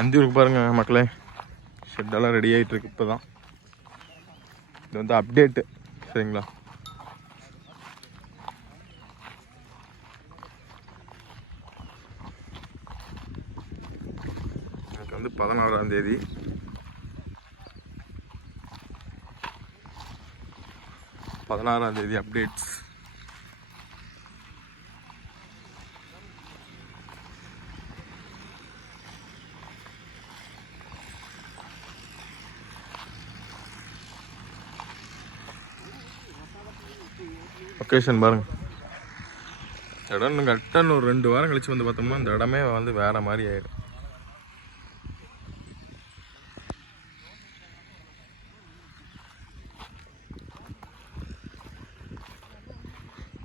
அந்தியூருக்கு பாருங்க மக்களே. ஷெட்டெல்லாம் ரெடி ஆகிட்டு இருக்கு இப்போ தான் இது வந்து அப்டேட்டு சரிங்களா? எனக்கு வந்து பதினாறாம் தேதி. பதினாறாம் தேதி அப்டேட்ஸ் லொக்கேஷன் பாருங்கள் இடம் இன்னும் கரெக்டாக இன்னும் ஒரு ரெண்டு வாரம் கழித்து வந்து பார்த்தோம்னா இந்த இடமே வந்து வேறு மாதிரி ஆயிடும்.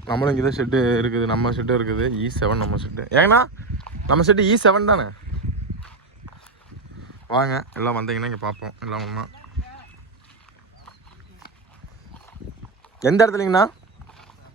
நம்மளும் இங்கே தான் ஷெட்டு இருக்குது நம்ம ஷெட்டு இருக்குது e இ செவன் நம்ம ஷெட்டு ஏங்கண்ணா நம்ம ஷெட்டு இ செவன் தானே? வாங்க எல்லாம் வந்தீங்கன்னா இங்கே பார்ப்போம் எல்லாம் ஒன்றா எந்த இடத்துலங்கண்ணா?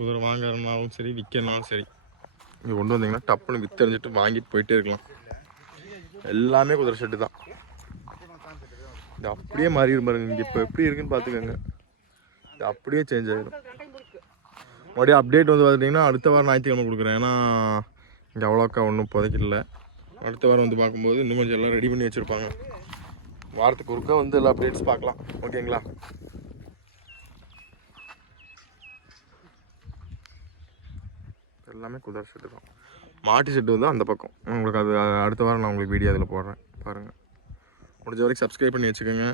குதிரை வாங்குறதுனாலும் சரி விற்கிறனாலும் சரி. இங்கே கொண்டு வந்தீங்கன்னா டப்புன்னு வித்தறிஞ்சிட்டு வாங்கிட்டு போயிட்டே இருக்கலாம். எல்லாமே குதிரை ஷெட்டு தான். இது அப்படியே மாறிடும் பாருங்க. இங்கே இப்போ எப்படி இருக்குன்னு பார்த்துக்கோங்க இது அப்படியே சேஞ்ச் ஆகிடும் மறுபடியும் அப்டேட் வந்து பார்த்துட்டிங்கன்னா அடுத்த வாரம் ஞாயிற்றுக்கிழமை கொடுக்குறேன். ஏன்னா இங்கே அவ்வளோக்கா ஒன்றும் புதைக்கல. அடுத்த வாரம் வந்து பார்க்கும்போது இன்னும் கொஞ்சம் எல்லாம் ரெடி பண்ணி வச்சுருப்பாங்க. வாரத்துக்கு ஒருக்கா வந்து எல்லா அப்டேட்ஸ் பார்க்கலாம். ஓகேங்களா எல்லாமே குதிரை செட்டு தான். மாட்டு செட்டு வந்து அந்த பக்கம். உங்களுக்கு அது அடுத்த வாரம் நான் உங்களுக்கு வீடியோ அதில் போடுறேன். பாருங்கள் முடிஞ்ச வரைக்கும் சப்ஸ்கிரைப் பண்ணி வச்சுக்கோங்க.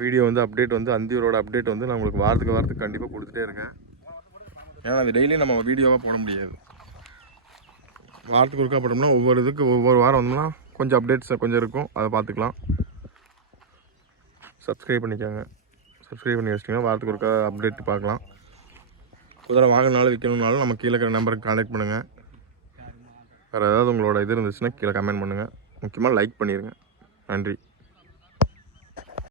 வீடியோ வந்து அப்டேட் வந்து அந்தியூரோட அப்டேட் வந்து நான் உங்களுக்கு வாரத்துக்கு வாரத்துக்கு கண்டிப்பாக கொடுத்துட்டே இருக்கேன். ஏன்னா அது டெய்லியும் நம்ம வீடியோவாக போட முடியாது. வாரத்துக்கு ஒருக்கா போட்டோம்னா ஒவ்வொரு இதுக்கு ஒவ்வொரு வாரம் வந்தோம்னா கொஞ்சம் அப்டேட்ஸ் கொஞ்சம் இருக்கும். அதை பார்த்துக்கலாம். சப்ஸ்கிரைப் பண்ணிக்கோங்க. சப்ஸ்கிரைப் பண்ணி வச்சிட்டிங்கன்னா வாரத்துக்கு ஒருக்கா அப்டேட் பார்க்கலாம். குதிரை வாங்கினாலும் விற்கணும்னாலும் நம்ம கீழே இருக்கிற நம்பருக்கு கான்டாக்ட் பண்ணுங்கள் வேறு ஏதாவது உங்களோட இது இருந்துச்சுன்னா கீழே கமெண்ட் பண்ணுங்கள் முக்கியமாக லைக் பண்ணிடுங்க நன்றி.